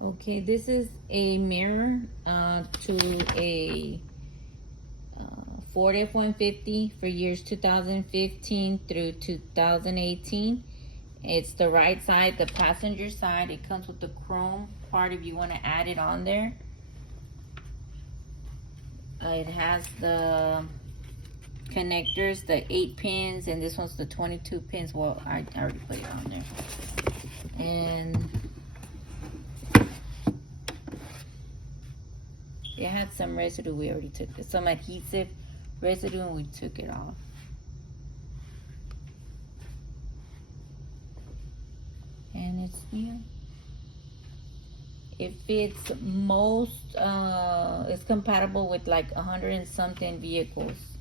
Okay, this is a mirror to a Ford F-150 for years 2015 through 2018. It's the right side, the passenger side. It comes with the chrome part if you want to add it on there. It has the connectors, the 8 pins, and this one's the 22 pins. Well, I already put it on there. And it had some residue. We already took it. Some adhesive residue, and we took it off. And it's new. It fits most, it's compatible with like 100 and something vehicles.